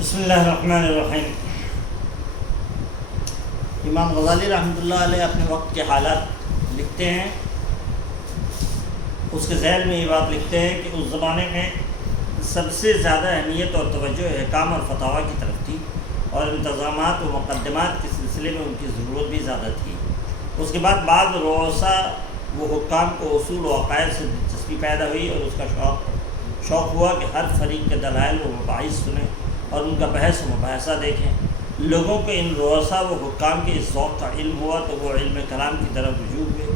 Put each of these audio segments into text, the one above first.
بسم اللہ الرحمن الرحیم۔ امام غزالی رحمۃ اللہ علیہ اپنے وقت کے حالات لکھتے ہیں، اس کے ذیل میں یہ بات لکھتے ہیں کہ اس زمانے میں سب سے زیادہ اہمیت اور توجہ حکام اور فتاویٰ کی طرف تھی، اور انتظامات و مقدمات کے سلسلے میں ان کی ضرورت بھی زیادہ تھی۔ اس کے بعد بعض رؤساء و حکام کو اصول و عقائد سے دلچسپی پیدا ہوئی، اور اس کا شوق ہوا کہ ہر فریق کے دلائل و مباحث سنیں اور ان کا بحث و مباحثہ دیکھیں۔ لوگوں کو ان رؤساء و حکام کے اس ذوق کا علم ہوا تو وہ علم کلام کی طرف رجوع ہوئے۔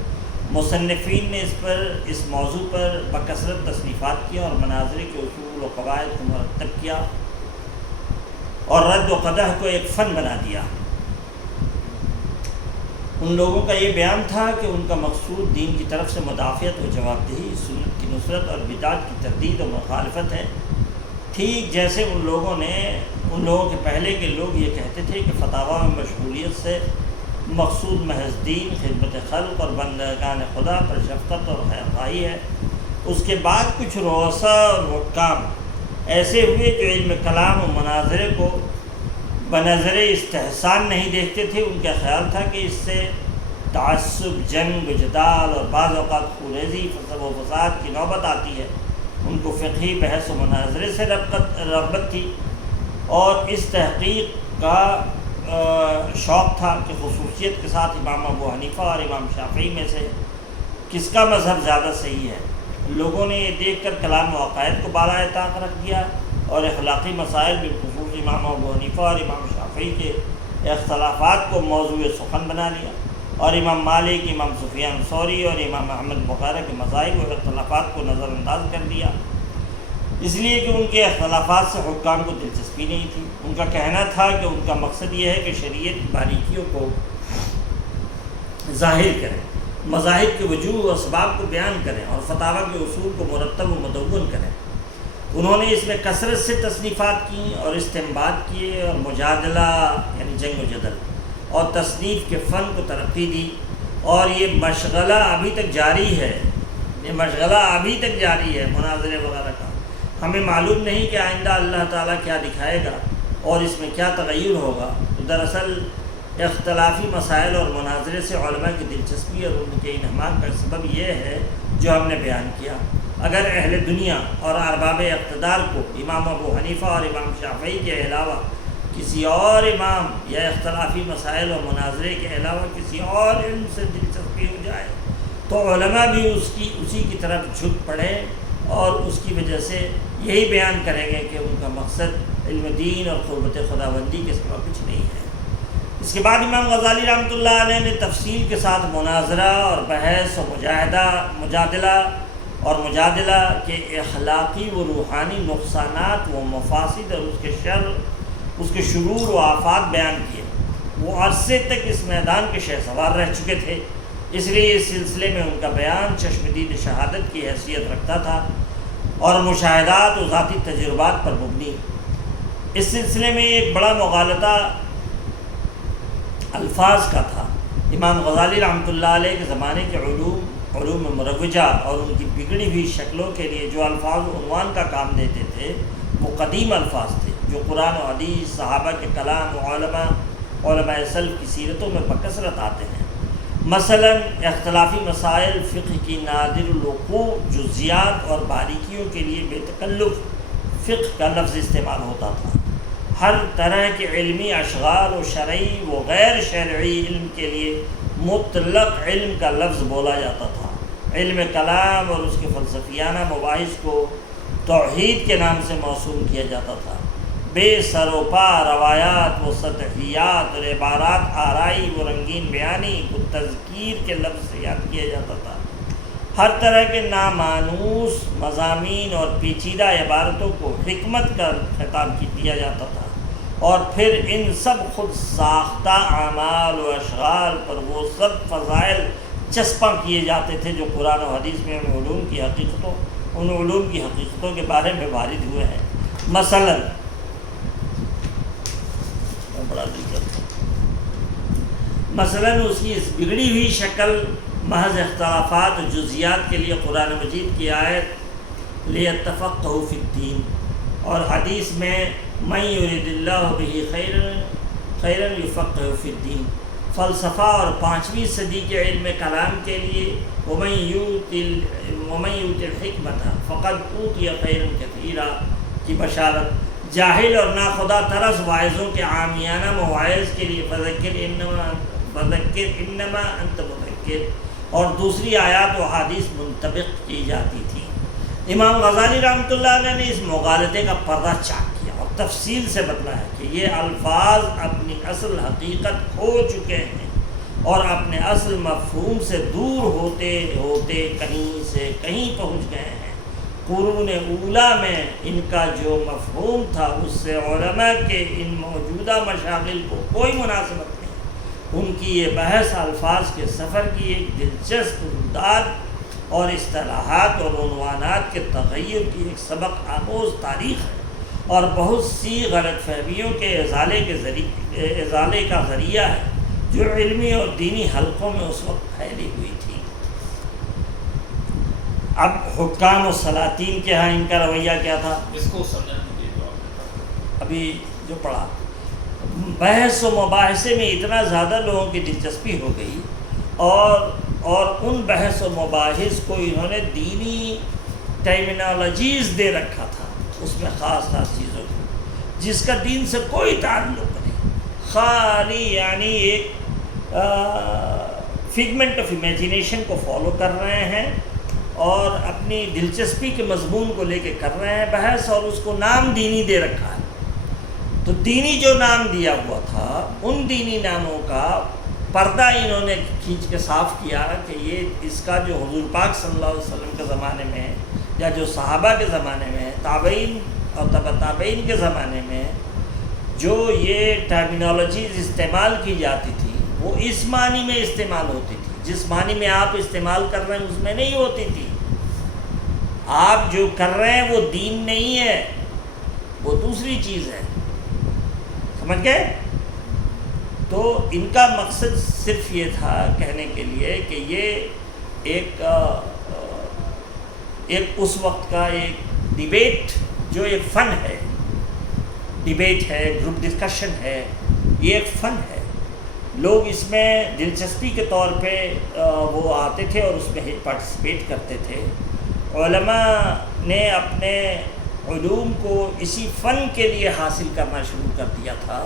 مصنفین نے اس موضوع پر بکثرت تصنیفات کیا اور مناظر کے اصول و قواعد کو مرتب کیا اور رد و قدح کو ایک فن بنا دیا۔ ان لوگوں کا یہ بیان تھا کہ ان کا مقصود دین کی طرف سے مدافعت و جواب دہی، سنت کی نصرت اور بدعت کی تردید و مخالفت ہے، ٹھیک جیسے ان لوگوں کے پہلے کے لوگ یہ کہتے تھے کہ فتاویٰ میں مشغولیت سے مقصود محض دین، خدمت خلق اور بندگان خدا پر شفقت اور خیرخواہی ہے۔ اس کے بعد کچھ رؤساء اور حکام ایسے ہوئے جو علم کلام و مناظرے کو بنظر استحسان نہیں دیکھتے تھے۔ ان کا خیال تھا کہ اس سے تعصب، جنگ و جدال اور بعض اوقات خوریزی، فساد و فساد کی نوبت آتی ہے۔ ان کو فقہی بحث و مناظرے سے رغبت تھی اور اس تحقیق کا شوق تھا کہ خصوصیت کے ساتھ امام ابو حنیفہ اور امام شافعی میں سے کس کا مذہب زیادہ صحیح ہے۔ لوگوں نے یہ دیکھ کر کلام و عقائد کو بالائے طاق رکھ دیا اور اخلاقی مسائل بالخصوص امام ابو حنیفہ اور امام شافعی کے اختلافات کو موضوع سخن بنا لیا، اور امام مالک، امام سفیان ثوری اور امام احمد بخاری کے مذاہب اور اختلافات کو نظر انداز کر دیا، اس لیے کہ ان کے اختلافات سے حکام کو دلچسپی نہیں تھی۔ ان کا کہنا تھا کہ ان کا مقصد یہ ہے کہ شریعت کی باریکیوں کو ظاہر کریں، مذاہب کے وجوہ و اسباب کو بیان کریں اور فتاویٰ کے اصول کو مرتب و مدون کریں۔ انہوں نے اس میں کثرت سے تصنیفات کیں اور استنباط کیے اور مجادلہ یعنی جنگ و جدل اور تصنیف کے فن کو ترقی دی، اور یہ مشغلہ ابھی تک جاری ہے، مناظرے وغیرہ کا۔ ہمیں معلوم نہیں کہ آئندہ اللہ تعالیٰ کیا دکھائے گا اور اس میں کیا تغیر ہوگا۔ تو دراصل اختلافی مسائل اور مناظرے سے علماء کی دلچسپی اور ان کے انہماک کا سبب یہ ہے جو ہم نے بیان کیا۔ اگر اہل دنیا اور ارباب اقتدار کو امام ابو حنیفہ اور امام شافعی کے علاوہ کسی اور امام یا اختلافی مسائل و مناظرے کے علاوہ کسی اور علم سے دلچسپی ہو جائے تو علماء بھی اسی کی طرف جھک پڑے اور اس کی وجہ سے یہی بیان کریں گے کہ ان کا مقصد علم دین اور قربت خداوندی کے سوا کچھ نہیں ہے۔ اس کے بعد امام غزالی رحمۃ اللہ علیہ نے تفصیل کے ساتھ مناظرہ اور بحث و مجادلہ کے اخلاقی و روحانی نقصانات و مفاسد اور اس کے شرور و آفات بیان کیے۔ وہ عرصے تک اس میدان کے شہسوار رہ چکے تھے، اس لیے اس سلسلے میں ان کا بیان چشمدید شہادت کی حیثیت رکھتا تھا اور مشاہدات و ذاتی تجربات پر مبنی۔ اس سلسلے میں ایک بڑا مغالطہ الفاظ کا تھا۔ امام غزالی رحمۃ اللہ علیہ کے زمانے کے علوم مروجہ اور ان کی بگڑی ہوئی شکلوں کے لیے جو الفاظ عنوان کا کام دیتے تھے وہ قدیم الفاظ تھے جو قرآن و حدیث، صحابہ کے کلام و علماء سلف کی سیرتوں میں بکثرت آتے ہیں۔ مثلا اختلافی مسائل، فقہ کی نادر الوقوع جزیات اور باریکیوں کے لیے بے تکلف فقہ کا لفظ استعمال ہوتا تھا۔ ہر طرح کے علمی اشغال و شرعی و غیر شرعی علم کے لیے مطلق علم کا لفظ بولا جاتا تھا۔ علم کلام اور اس کے فلسفیانہ مباحث کو توحید کے نام سے موسوم کیا جاتا تھا۔ بے سر و پا روایات و سطحیات اور عبارات آرائی و رنگین بیانی کو تذکیر کے لفظ سے یاد کیا جاتا تھا۔ ہر طرح کے نامانوس مضامین اور پیچیدہ عبارتوں کو حکمت کا خطاب دیا جاتا تھا، اور پھر ان سب خود ساختہ اعمال و اشغال پر وہ سب فضائل چسپاں کیے جاتے تھے جو قرآن و حدیث میں ان علوم کی حقیقتوں کے بارے میں وارد ہوئے ہیں۔ مثلا اس کی اس بگڑی ہوئی شکل محض اختلافات و جزیات کے لیے قرآن مجید کی آیت لِيَتَّفَقَّهُوا فِي الدِّينِ اور حدیث میں من یرید اللہ بہ خیرا یفقہہ فی الدین، فلسفہ اور 5ویں صدی کے علم کلام کے لیے ومن یؤت الحکمۃ فقد اوتی خیرا کثیرا کی بشارت، جاہل اور ناخدا طرز واعظوں کے عامیانہ مواعظ کے لیے فذکر انما انت مذکر، اور دوسری آیات و حدیث منطبق کی جاتی تھی۔ امام غزالی رحمۃ اللہ علیہ نے اس مغالطے کا پردہ چاک کیا اور تفصیل سے بتلایا کہ یہ الفاظ اپنی اصل حقیقت کھو چکے ہیں اور اپنے اصل مفہوم سے دور ہوتے ہوتے کہیں سے کہیں پہنچ گئے ہیں۔ قرون اولیٰ میں ان کا جو مفہوم تھا اس سے علماء کے ان موجودہ مشاغل کو کوئی مناسبت نہیں۔ ان کی یہ بحث الفاظ کے سفر کی ایک دلچسپ امداد اور اصطلاحات اور عنوانات کے تغیر کی ایک سبق آموز تاریخ ہے اور بہت سی غلط فہمیوں کے ازالے کا ذریعہ ہے جو علمی اور دینی حلقوں میں اس وقت پھیلی ہوئی تھی۔ اب حکام و سلاطین کے ہاں ان کا رویہ کیا تھا؟ اس کو سمجھا ابھی جو پڑھا، بحث و مباحثے میں اتنا زیادہ لوگوں کی دلچسپی ہو گئی اور ان بحث و مباحث کو انہوں نے دینی ٹرمینالوجیز دے رکھا تھا، اس میں خاص چیزوں کو جس کا دین سے کوئی تعلق نہیں، خالی یعنی ایک فگمنٹ آف امیجنیشن کو فالو کر رہے ہیں اور اپنی دلچسپی کے مضمون کو لے کے کر رہے ہیں بحث، اور اس کو نام دینی دے رکھا ہے۔ تو دینی جو نام دیا ہوا تھا ان دینی ناموں کا پردہ انہوں نے کھینچ کے صاف کیا کہ یہ اس کا جو حضور پاک صلی اللہ علیہ وسلم کے زمانے میں یا جو صحابہ کے زمانے میں، تابعین اور تبع تابعین کے زمانے میں جو یہ ٹرمینالوجیز استعمال کی جاتی تھی وہ اس معنی میں استعمال ہوتی تھی، جس معنی میں آپ استعمال کر رہے ہیں اس میں نہیں ہوتی تھی۔ آپ جو کر رہے ہیں وہ دین نہیں ہے، وہ دوسری چیز ہے، سمجھ گئے؟ تو ان کا مقصد صرف یہ تھا کہنے کے لیے کہ یہ ایک اس وقت کا ایک ڈیبیٹ جو ایک فن ہے، ڈیبیٹ ہے، گروپ ڈسکشن ہے، یہ ایک فن ہے۔ لوگ اس میں دلچسپی کے طور پہ وہ آتے تھے اور اس میں پارٹیسپیٹ کرتے تھے۔ علماء نے اپنے علوم کو اسی فن کے لیے حاصل کرنا شروع کر دیا تھا،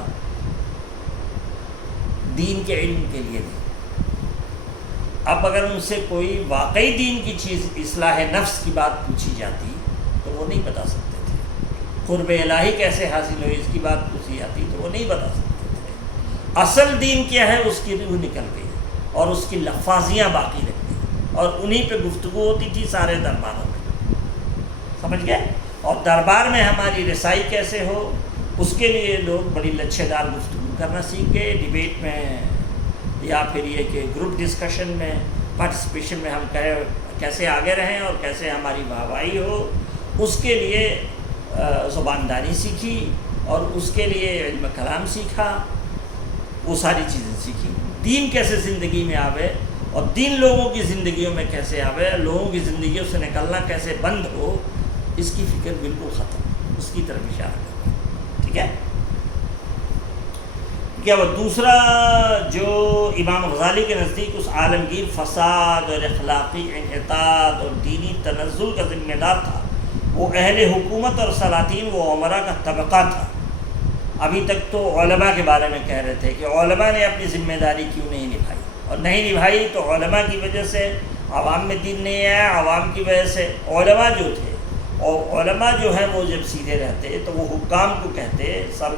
دین کے علم کے لیے نہیں۔ اب اگر ان سے کوئی واقعی دین کی چیز اصلاح نفس کی بات پوچھی جاتی تو وہ نہیں بتا سکتے تھے، قرب الہی کیسے حاصل ہوئی اس کی بات پوچھی جاتی تو وہ نہیں بتا سکتے تھے۔ اصل دین کیا ہے اس کی روح نکل گئی اور اس کی لفاظیاں باقی رہ گئی اور انہی پہ گفتگو ہوتی تھی سارے درباروں میں، سمجھ گئے؟ اور دربار میں ہماری رسائی کیسے ہو اس کے لیے لوگ بڑی لچھے دار گفتگو کرنا سیکھ گئے، ڈیبیٹ میں یا پھر یہ کہ گروپ ڈسکشن میں، پارٹیسپیشن میں ہم کیسے آگے رہیں اور کیسے ہماری واہواہی ہو، اس کے لیے زبانداری سیکھی اور اس کے لیے علم کلام سیکھا، وہ ساری چیزیں سیکھی۔ دین کیسے زندگی میں آوے اور دین لوگوں کی زندگیوں میں کیسے آوے، لوگوں کی زندگیوں سے نکلنا کیسے بند ہو، اس کی فکر بالکل ختم، اس کی طرف اشارہ کرنا، ٹھیک ہے؟ کیا وہ دوسرا جو امام غزالی کے نزدیک اس عالمگیر فساد اور اخلاقی انحطاط اور دینی تنزل کا ذمہ دار تھا، وہ اہل حکومت اور سلاطین و عمرا کا طبقہ تھا۔ ابھی تک تو علماء کے بارے میں کہہ رہے تھے کہ علماء نے اپنی ذمہ داری کیوں نہیں نبھائی، اور نہیں نبھائی تو علماء کی وجہ سے عوام میں دین نہیں آیا، عوام کی وجہ سے علماء جو تھے، اور علماء جو ہے وہ جب سیدھے رہتے تو وہ حکام کو کہتے، سب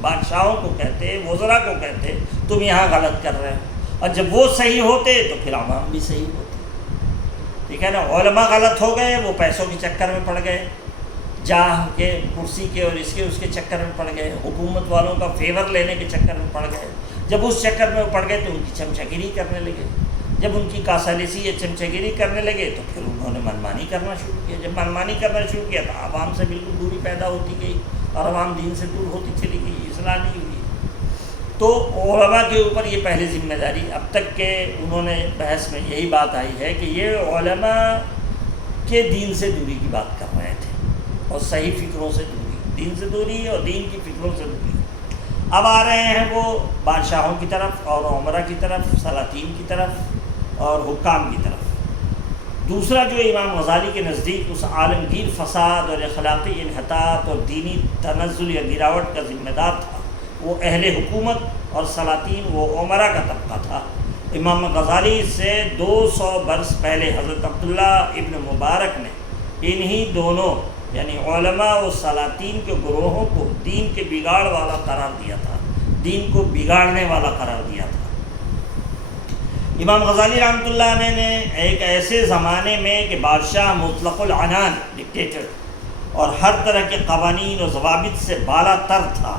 بادشاہوں کو کہتے، وزراء کو کہتے تم یہاں غلط کر رہے ہو، اور جب وہ صحیح ہوتے تو پھر عوام بھی صحیح ہوتی، ٹھیک ہے نا؟ علماء غلط ہو گئے، وہ پیسوں کے چکر میں پڑ گئے، جاہ کے، کرسی کے اور اس کے چکر میں پڑ گئے، حکومت والوں کا فیور لینے کے چکر میں پڑ گئے۔ جب اس چکر میں پڑ گئے تو ان کی چمچگیری کرنے لگے، جب ان کی کاسالسی یا چمچگیری کرنے لگے تو پھر انہوں نے منمانی کرنا شروع کیا۔ جب منمانی کرنا شروع کیا تو عوام سے بالکل دوری پیدا ہوتی گئی اور عوام دین سے دور ہوتی چلی گئی، اصلاح نہیں ہوئی۔ تو علماء کے اوپر یہ پہلی ذمہ داری، اب تک کہ انہوں نے بحث میں یہی بات آئی ہے کہ یہ علماء کے دین سے دوری کی بات کر رہے تھے، اور صحیح فکروں سے دوری، دین سے دوری اور دین کی فکروں سے دوری۔ اب آ رہے ہیں وہ بادشاہوں کی طرف اور عمرہ کی طرف، سلاطین کی طرف اور حکام کی طرف۔ دوسرا جو امام غزالی کے نزدیک اس عالمگیر فساد اور اخلاقی انحطاط اور دینی تنزل یا گراوٹ کا ذمہ دار تھا، وہ اہل حکومت اور سلاطین و عمرہ کا طبقہ تھا۔ امام غزالی سے 200 برس پہلے حضرت عبداللہ ابن مبارک نے انہی دونوں یعنی علماء و سلاطین کے گروہوں کو دین کے بگاڑ والا قرار دیا تھا، دین کو بگاڑنے والا قرار دیا تھا۔ امام غزالی رحمۃ اللہ علیہ نے ایک ایسے زمانے میں کہ بادشاہ مطلق العنان ڈکٹیٹر اور ہر طرح کے قوانین و ضوابط سے بالا تر تھا،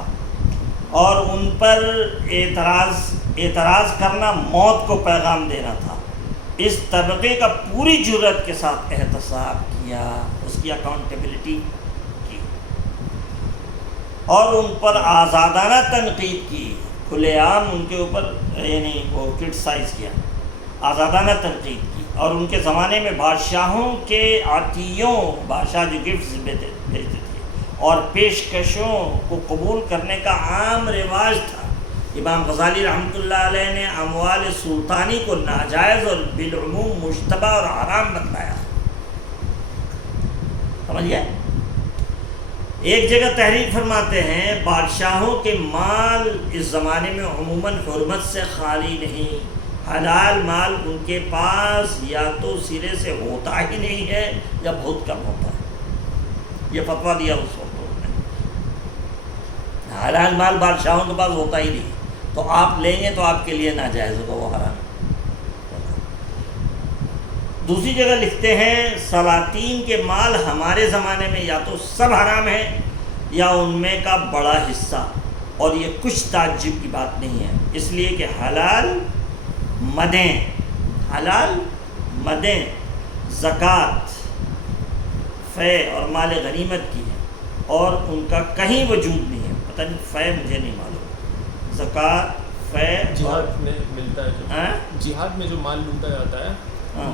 اور ان پر اعتراض کرنا موت کو پیغام دینا تھا، اس طبقے کا پوری جرأت کے ساتھ احتساب کیا، اس کی اکاؤنٹیبلٹی کی اور ان پر آزادانہ تنقید کی، کھلے عام ان کے اوپر یعنی وہ کرٹیسائز کیا، آزادانہ تنقید کی۔ اور ان کے زمانے میں بادشاہوں کے عطیوں، بادشاہ جو گفٹس بھیجتے تھے اور پیشکشوں کو قبول کرنے کا عام رواج تھا۔ امام غزالی رحمۃ اللہ علیہ نے اموال سلطانی کو ناجائز اور بالعموم مشتبہ اور حرام بتلایا۔ سمجھیے، ایک جگہ تحریر فرماتے ہیں بادشاہوں کے مال اس زمانے میں عموماً حرمت سے خالی نہیں، حلال مال ان کے پاس یا تو سرے سے ہوتا ہی نہیں ہے یا بہت کم ہوتا ہے۔ یہ فتویٰ دیا اس وقت انہوں نے، حلال مال بادشاہوں کے پاس ہوتا ہی نہیں، تو آپ لیں گے تو آپ کے لیے ناجائز ہوگا، وہ حرام۔ دوسری جگہ لکھتے ہیں سلاطین کے مال ہمارے زمانے میں یا تو سب حرام ہے یا ان میں کا بڑا حصہ، اور یہ کچھ تعجب کی بات نہیں ہے، اس لیے کہ حلال مدیں زکوٰۃ فے اور مال غنیمت کی ہے، اور ان کا کہیں وجود نہیں ہے۔ پتہ نہیں فے مجھے نہیں معلوم، زکوٰۃ فے جہاد میں ملتا ہے، جہاد میں جو مال لوٹا جاتا ہے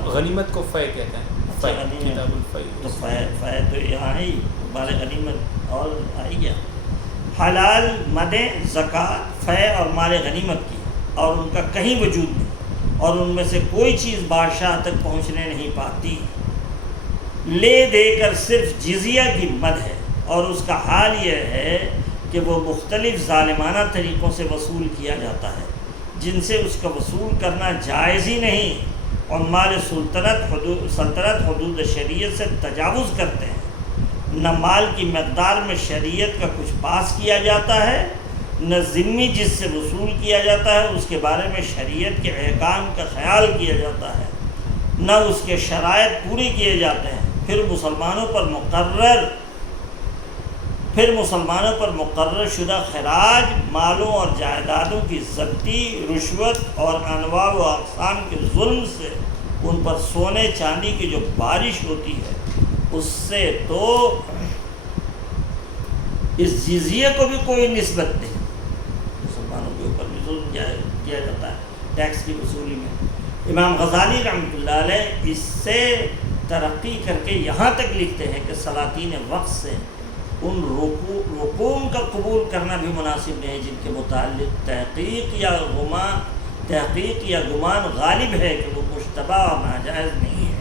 غنیمت کو فے کہتے ہیں، کتاب الفے، تو فے تو یہاں ہی مال غنیمت اور آ ہی گیا۔ حلال مدیں زکوٰۃ فے اور مال غنیمت کی، اور ان کا کہیں وجود نہیں، اور ان میں سے کوئی چیز بادشاہ تک پہنچنے نہیں پاتی، لے دے کر صرف جزیہ کی مد ہے، اور اس کا حال یہ ہے کہ وہ مختلف ظالمانہ طریقوں سے وصول کیا جاتا ہے جن سے اس کا وصول کرنا جائز ہی نہیں، اور مال سلطنت حدود شریعت سے تجاوز کرتے ہیں۔ نہ مال کی مقدار میں شریعت کا کچھ پاس کیا جاتا ہے، نہ ذمی جس سے وصول کیا جاتا ہے اس کے بارے میں شریعت کے احکام کا خیال کیا جاتا ہے، نہ اس کے شرائط پورے کیے جاتے ہیں۔ پھر مسلمانوں پر مقرر شدہ خراج، مالوں اور جائیدادوں کی ضبطی، رشوت اور انواع و اقسام کے ظلم سے ان پر سونے چاندی کی جو بارش ہوتی ہے، اس سے تو اس جزیے کو بھی کوئی نسبت نہیں۔ مسلمانوں کے اوپر بھی ظلم کیا جاتا ہے ٹیکس کی وصولی میں۔ امام غزالی رحمۃ اللہ علیہ اس سے ترقی کر کے یہاں تک لکھتے ہیں کہ سلاطین وقت سے ان رقوم کا قبول کرنا بھی مناسب نہیں جن کے متعلق تحقیق یا گمان غالب ہے کہ وہ مشتبہ اور ناجائز نہیں ہے،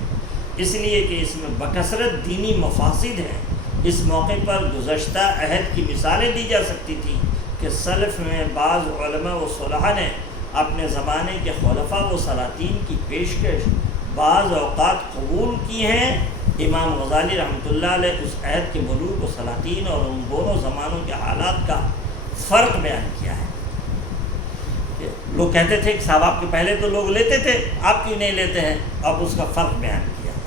اس لیے کہ اس میں بکثرت دینی مفاسد ہیں۔ اس موقع پر گزشتہ عہد کی مثالیں دی جا سکتی تھیں کہ سلف میں بعض علماء و صلحاء نے اپنے زمانے کے خلفاء و سلاطین کی پیشکش بعض اوقات قبول کی ہیں۔ امام غزالی رحمۃ اللہ علیہ اس عہد کے ملوک و سلاطین اور ان دونوں زمانوں کے حالات کا فرق بیان کیا ہے۔ کہ لوگ کہتے تھے کہ صاحب آپ کے پہلے تو لوگ لیتے تھے، آپ کیوں نہیں لیتے ہیں؟ اب اس کا فرق بیان کیا ہے۔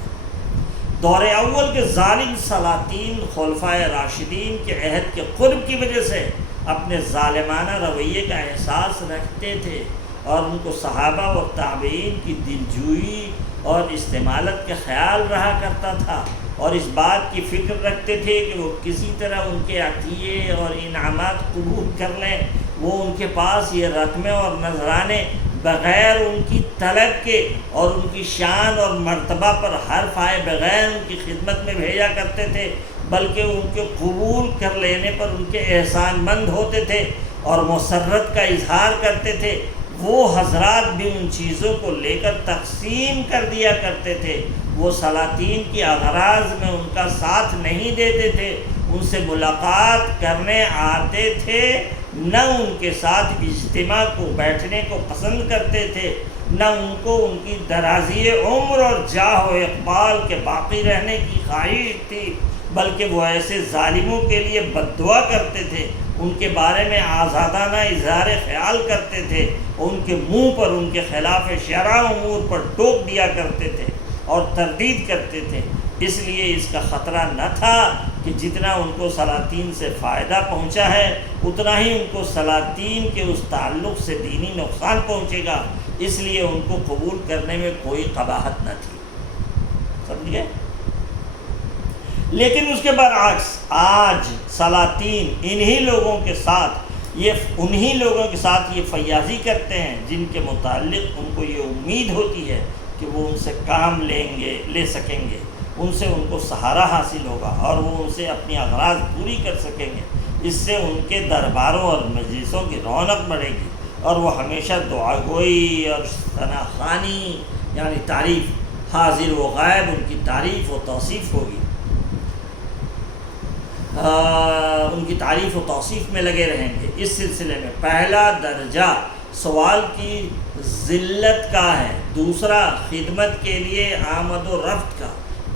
دور اول کے ظالم سلاطین خلفائے راشدین کے عہد کے قرب کی وجہ سے اپنے ظالمانہ رویے کا احساس رکھتے تھے، اور ان کو صحابہ اور تابعین کی دلجوئی اور استعمالت کا خیال رہا کرتا تھا، اور اس بات کی فکر رکھتے تھے کہ وہ کسی طرح ان کے عطیے اور انعامات قبول کر لیں۔ وہ ان کے پاس یہ رقمیں اور نذرانے بغیر ان کی طلب کے اور ان کی شان اور مرتبہ پر حرف آئے بغیر ان کی خدمت میں بھیجا کرتے تھے۔ بلکہ ان کے قبول کر لینے پر ان کے احسان مند ہوتے تھے اور مسرت کا اظہار کرتے تھے، وہ حضرات بھی ان چیزوں کو لے کر تقسیم کر دیا کرتے تھے۔ وہ سلاطین کی اغراض میں ان کا ساتھ نہیں دیتے تھے، ان سے ملاقات کرنے آتے تھے، نہ ان کے ساتھ اجتماع کو بیٹھنے کو پسند کرتے تھے، نہ ان کو ان کی درازی عمر اور جاہ و اقبال کے باقی رہنے کی خواہش تھی، بلکہ وہ ایسے ظالموں کے لیے بد دعا کرتے تھے، ان کے بارے میں آزادانہ اظہار خیال کرتے تھے، ان کے منہ پر ان کے خلاف شرع امور پر ٹوک دیا کرتے تھے اور تردید کرتے تھے۔ اس لیے اس کا خطرہ نہ تھا کہ جتنا ان کو سلاطین سے فائدہ پہنچا ہے اتنا ہی ان کو سلاطین کے اس تعلق سے دینی نقصان پہنچے گا، اس لیے ان کو قبول کرنے میں کوئی قباحت نہ تھی۔ سمجھ گئے؟ لیکن اس کے برعکس آج سلاطین انہی لوگوں کے ساتھ یہ فیاضی کرتے ہیں جن کے متعلق ان کو یہ امید ہوتی ہے کہ وہ ان سے کام لے سکیں گے، ان سے ان کو سہارا حاصل ہوگا اور وہ ان سے اپنی اغراض پوری کر سکیں گے۔ اس سے ان کے درباروں اور مجلسوں کی رونق بڑھے گی اور وہ ہمیشہ دعا گوئی اور ثناخوانی یعنی تعریف، حاضر و غائب ان کی تعریف و توصیف ہوگی، ان کی تعریف و توصیف میں لگے رہیں گے۔ اس سلسلے میں پہلا درجہ سوال کی ذلت کا ہے، دوسرا خدمت کے لیے آمد و رفت کا،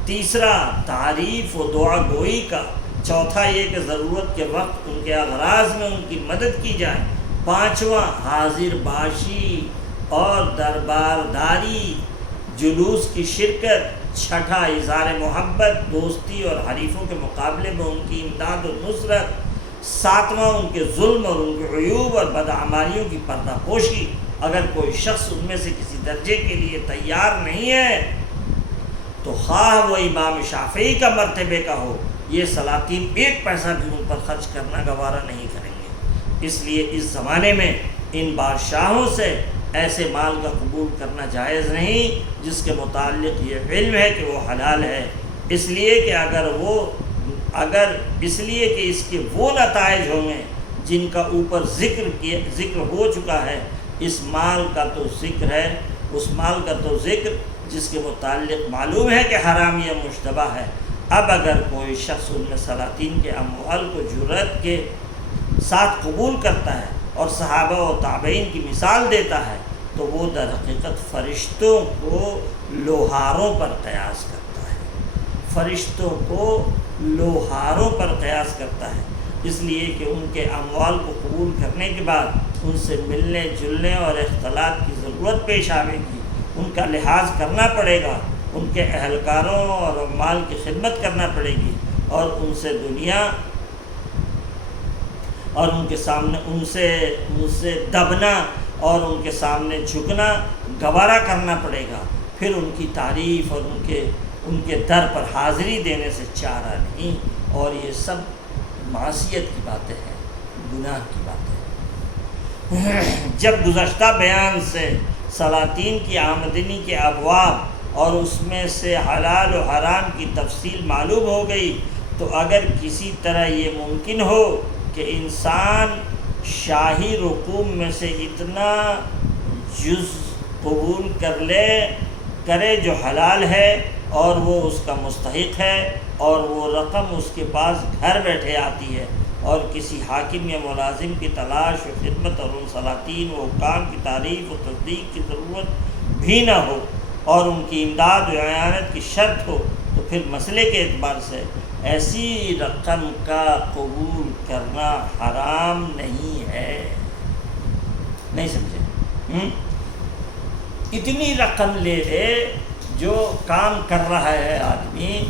تیسرا تعریف و دعا گوئی کا، چوتھا یہ کہ ضرورت کے وقت ان کے اغراض میں ان کی مدد کی جائے، پانچواں حاضر باشی اور دربارداری، جلوس کی شرکت، چھٹا اظہار محبت، دوستی اور حریفوں کے مقابلے میں ان کی امداد و نصرت، ساتواں ان کے ظلم اور ان کے عیوب اور بدعمالیوں کی پردہ پوشی۔ اگر کوئی شخص ان میں سے کسی درجے کے لیے تیار نہیں ہے تو خواہ وہ امام شافعی کا مرتبے کا ہو، یہ سلاطین ایک پیسہ بھی ان پر خرچ کرنا گوارا نہیں کریں گے۔ اس لیے اس زمانے میں ان بادشاہوں سے ایسے مال کا قبول کرنا جائز نہیں جس کے متعلق یہ علم ہے کہ وہ حلال ہے، اس لیے کہ اس کے وہ نتائج ہوں گے جن کا اوپر ذکر ہو چکا ہے۔ اس مال کا تو ذکر ہے، اس مال کا تو ذکر جس کے متعلق معلوم ہے کہ حرام یا مشتبہ ہے۔ اب اگر کوئی شخص ان میں سلاطین کے اموال کو جرأت کے ساتھ قبول کرتا ہے اور صحابہ و تابعین کی مثال دیتا ہے تو وہ در حقیقت فرشتوں کو لوہاروں پر قیاس کرتا ہے، فرشتوں کو لوہاروں پر قیاس کرتا ہے، اس لیے کہ ان کے اموال کو قبول کرنے کے بعد ان سے ملنے جلنے اور اختلاط کی ضرورت پیش آئے گی، ان کا لحاظ کرنا پڑے گا، ان کے اہلکاروں اور مال کی خدمت کرنا پڑے گی اور ان سے دنیا اور ان کے سامنے ان سے دبنا اور ان کے سامنے جھکنا گوارا کرنا پڑے گا، پھر ان کی تعریف اور ان کے در پر حاضری دینے سے چارہ نہیں، اور یہ سب معصیت کی باتیں ہیں، گناہ کی باتیں ہیں۔ جب گزشتہ بیان سے سلاطین کی آمدنی کے ابواب اور اس میں سے حلال و حرام کی تفصیل معلوم ہو گئی تو اگر کسی طرح یہ ممکن ہو کہ انسان شاہی رقوم میں سے اتنا جز قبول کرے جو حلال ہے اور وہ اس کا مستحق ہے اور وہ رقم اس کے پاس گھر بیٹھے آتی ہے، اور کسی حاکم یا ملازم کی تلاش و خدمت اور ان سلاطین و حکام کی تعریف و تصدیق کی ضرورت بھی نہ ہو اور ان کی امداد و اعانت کی شرط ہو، تو پھر مسئلے کے اعتبار سے ایسی رقم کا قبول کرنا حرام نہیں ہے۔ نہیں سمجھے؟ اتنی رقم لے لے جو کام کر رہا ہے آدمی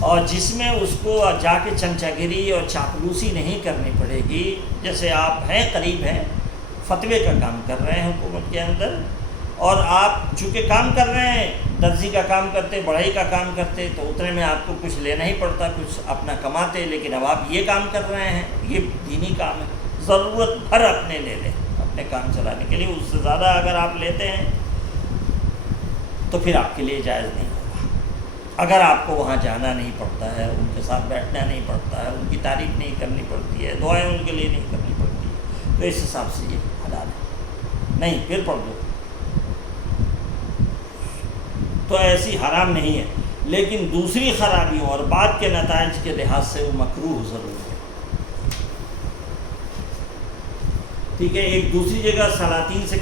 اور جس میں اس کو جا کے چمچہ گیری اور چاپلوسی نہیں کرنی پڑے گی، جیسے آپ ہیں قریب ہیں، فتوے کا کام کر رہے ہیں حکومت کے اندر، اور آپ چونکہ کام کر رہے ہیں، درزی کا کام کرتے، بڑھئی کا کام کرتے، تو اتنے میں آپ کو کچھ لینا ہی پڑتا، کچھ اپنا کماتے، لیکن اب آپ یہ کام کر رہے ہیں، یہ دینی کام ہے، ضرورت بھر اپنے لے لیں اپنے کام چلانے کے لیے، اس سے زیادہ اگر آپ لیتے ہیں تو پھر آپ کے لیے جائز نہیں ہوگا۔ اگر آپ کو وہاں جانا نہیں پڑتا ہے، ان کے ساتھ بیٹھنا نہیں پڑتا ہے، ان کی تعریف نہیں کرنی پڑتی ہے، دعائیں ان کے لیے نہیں کرنی پڑتی، تو اس حساب سے یہ حلال ہے۔ نہیں پھر پڑھ دو تو ایسی حرام نہیں ہے، لیکن دوسری خرابیوں اور بعد کے نتائج کے لحاظ سے وہ مکروہ ضرور ہے۔ ٹھیک ہے، ایک دوسری جگہ سلاطین سے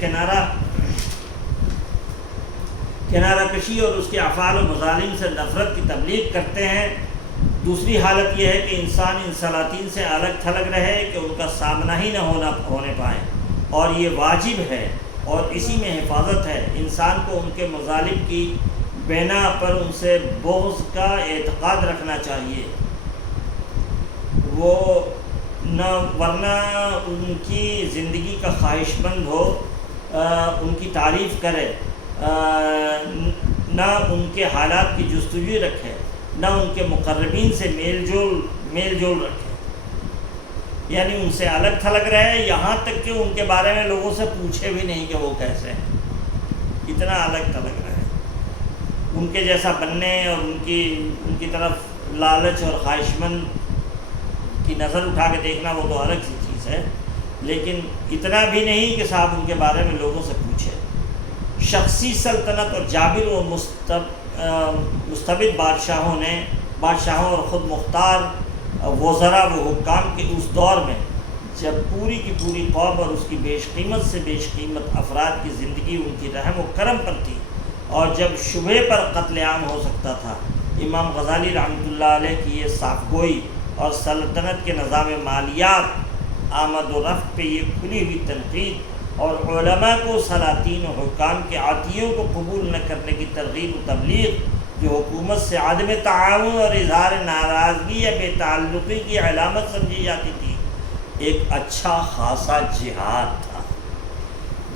کنارہ کشی اور اس کے افعال و مظالم سے نفرت کی تبلیغ کرتے ہیں۔ دوسری حالت یہ ہے کہ انسان ان سلاطین سے الگ تھلگ رہے کہ ان کا سامنا ہی نہ ہونے پائے، اور یہ واجب ہے اور اسی میں حفاظت ہے۔ انسان کو ان کے مظالم کی بنا پر ان سے بغض کا اعتقاد رکھنا چاہیے، وہ نہ ورنہ ان کی زندگی کا خواہش مند ہو، ان کی تعریف کرے، نہ ان کے حالات کی جستجو رکھے، نہ ان کے مقربین سے میل جول رکھے، یعنی ان سے الگ تھلگ رہے، یہاں تک کہ ان کے بارے میں لوگوں سے پوچھے بھی نہیں کہ وہ کیسے ہیں، اتنا الگ تھلگ رہے، ان کے جیسا بننے اور ان کی طرف لالچ اور خواہش مند کی نظر اٹھا کے دیکھنا وہ تو الگ سی چیز ہے، لیکن اتنا بھی نہیں کہ صاحب ان کے بارے میں لوگوں سے پوچھے۔ شخصی سلطنت اور جابر و مستبد بادشاہوں اور خود مختار وزراء و حکام کے اس دور میں جب پوری کی پوری قوم اور اس کی بیش قیمت سے بیش قیمت افراد کی زندگی ان کی رحم و کرم پر تھی، اور جب شبہ پر قتل عام ہو سکتا تھا، امام غزالی رحمۃ اللہ علیہ کی یہ صاف گوئی اور سلطنت کے نظام مالیات آمد و رفت پہ یہ کھلی ہوئی تنقید، اور علماء کو سلاطین و حکام کے عطیوں کو قبول نہ کرنے کی ترغیب و تبلیغ، جو حکومت سے عدم تعاون اور اظہار ناراضگی یا بے تعلقی کی علامت سمجھی جاتی تھی، ایک اچھا خاصا جہاد تھا،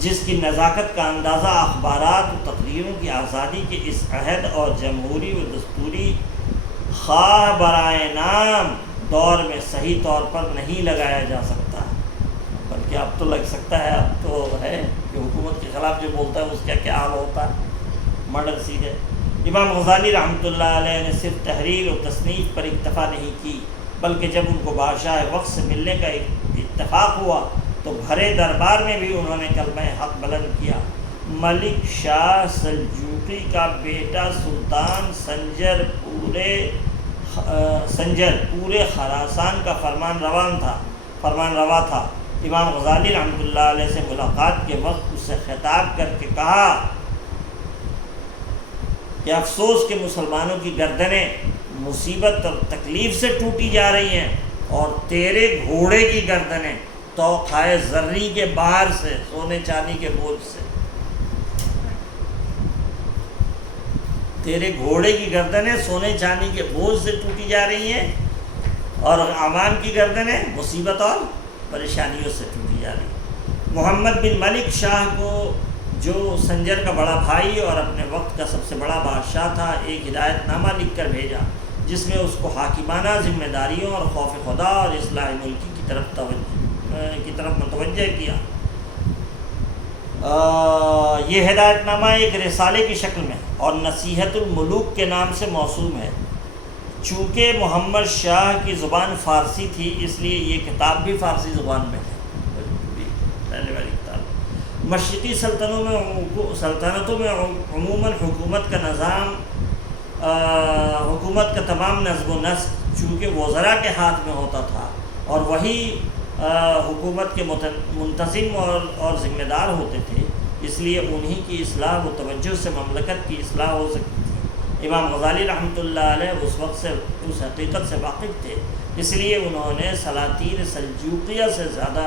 جس کی نزاکت کا اندازہ اخبارات و تقریروں کی آزادی کے اس عہد اور جمہوری و دستوری خواہ برائے نام دور میں صحیح طور پر نہیں لگایا جا سکتا، بلکہ اب تو لگ سکتا ہے، اب تو ہے کہ حکومت کے خلاف جو بولتا ہے اس کا کیا حال ہوتا ہے، مرڈر سیدھے۔ امام غزالی رحمۃ اللہ علیہ نے صرف تحریر و تصنیف پر اکتفا نہیں کی، بلکہ جب ان کو بادشاہ وقت سے ملنے کا اتفاق ہوا تو بھرے دربار میں بھی انہوں نے کلمہ حق بلند کیا۔ ملک شاہ سلجوقی کا بیٹا سلطان سنجر پورے خراسان کا فرمان روا تھا۔ امام غزالی رحمۃ اللہ علیہ سے ملاقات کے وقت اس سے خطاب کر کے کہا کہ افسوس کہ مسلمانوں کی گردنیں مصیبت اور تکلیف سے ٹوٹی جا رہی ہیں، اور تیرے گھوڑے کی گردنیں توقائے زرعی کے بار سے، سونے چاندی کے بوجھ سے، تیرے گھوڑے کی گردنیں سونے چاندی کے بوجھ سے ٹوٹی جا رہی ہیں، اور عوام کی گردنیں مصیبت اور پریشانیوں سے ٹوٹی جا رہی ہیں۔ محمد بن ملک شاہ کو، جو سنجر کا بڑا بھائی اور اپنے وقت کا سب سے بڑا بادشاہ تھا، ایک ہدایت نامہ لکھ کر بھیجا، جس میں اس کو حاکمانہ ذمہ داریوں اور خوف خدا اور اصلاح ملکی کی طرف متوجہ کیا۔ یہ ہدایت نامہ ایک رسالے کی شکل میں اور نصیحت الملوک کے نام سے موسوم ہے۔ چونکہ محمد شاہ کی زبان فارسی تھی، اس لیے یہ کتاب بھی فارسی زبان میں ہے، پہلے والی کتاب۔ مشرقی سلطنتوں میں عموماً حکومت کا تمام نظم و نسق چونکہ وزراء کے ہاتھ میں ہوتا تھا، اور وہی حکومت کے منتظم اور ذمہ دار ہوتے تھے، اس لیے انہی کی اصلاح و توجہ سے مملکت کی اصلاح ہو سکتی تھی۔ امام غزالی رحمۃ اللہ علیہ اس وقت سے اس حقیقت سے واقف تھے، اس لیے انہوں نے سلاطین سلجوقیہ سے زیادہ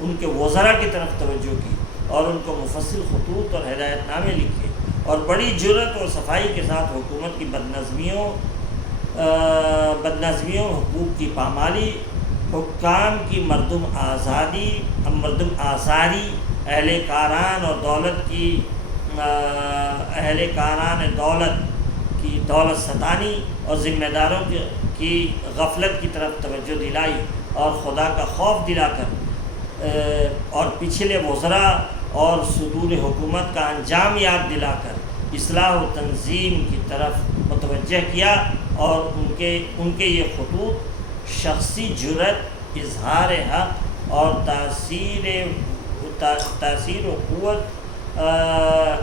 ان کے وزراء کی طرف توجہ کی، اور ان کو مفصل خطوط اور ہدایت نامے لکھے، اور بڑی جرأت اور صفائی کے ساتھ حکومت کی بدنظمیوں، حقوق کی پامالی، حکام کی مردم آزاری، اہل کاران دولت کی دولت ستانی اور ذمہ داروں کی غفلت کی طرف توجہ دلائی، اور خدا کا خوف دلا کر اور پچھلے وزراء اور صدور حکومت کا انجام یاد دلا کر اصلاح و تنظیم کی طرف متوجہ کیا، اور ان کے یہ خطوط شخصی جرأت، اظہار حق اور تاثیر و قوت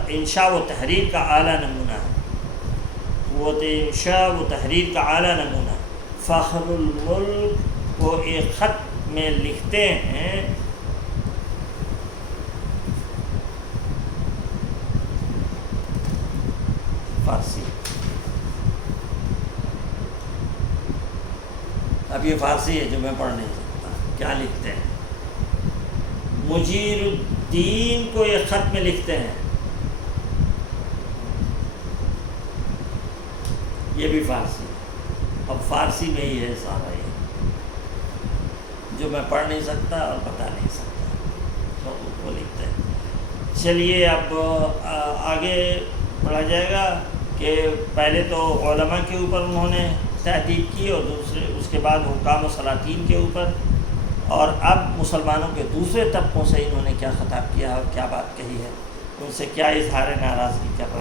انشاء و تحریر کا اعلیٰ نمونہ ہے، قوت انشاء و تحریر کا اعلیٰ نمونہ۔ فخر الملک کو ایک خط میں لکھتے ہیں، فارسی، اب یہ فارسی ہے جو میں پڑھ نہیں سکتا، کیا لکھتے ہیں؟ مجیر الدین کو ایک خط میں لکھتے ہیں، یہ بھی فارسی، اب فارسی میں ہی ہے سارا یہ جو میں پڑھ نہیں سکتا اور بتا نہیں سکتا، تو وہ لکھتے ہیں۔ چلیے اب آگے پڑھا جائے گا کہ پہلے تو علماء کے اوپر انہوں نے تحقیق کی، اور اس کے بعد حکام و سلاطین کے اوپر، اور اب مسلمانوں کے دوسرے طبقوں سے انہوں نے کیا خطاب کیا اور کیا بات کہی ہے، ان سے کیا اظہار ناراضگی کر رہے ہیں۔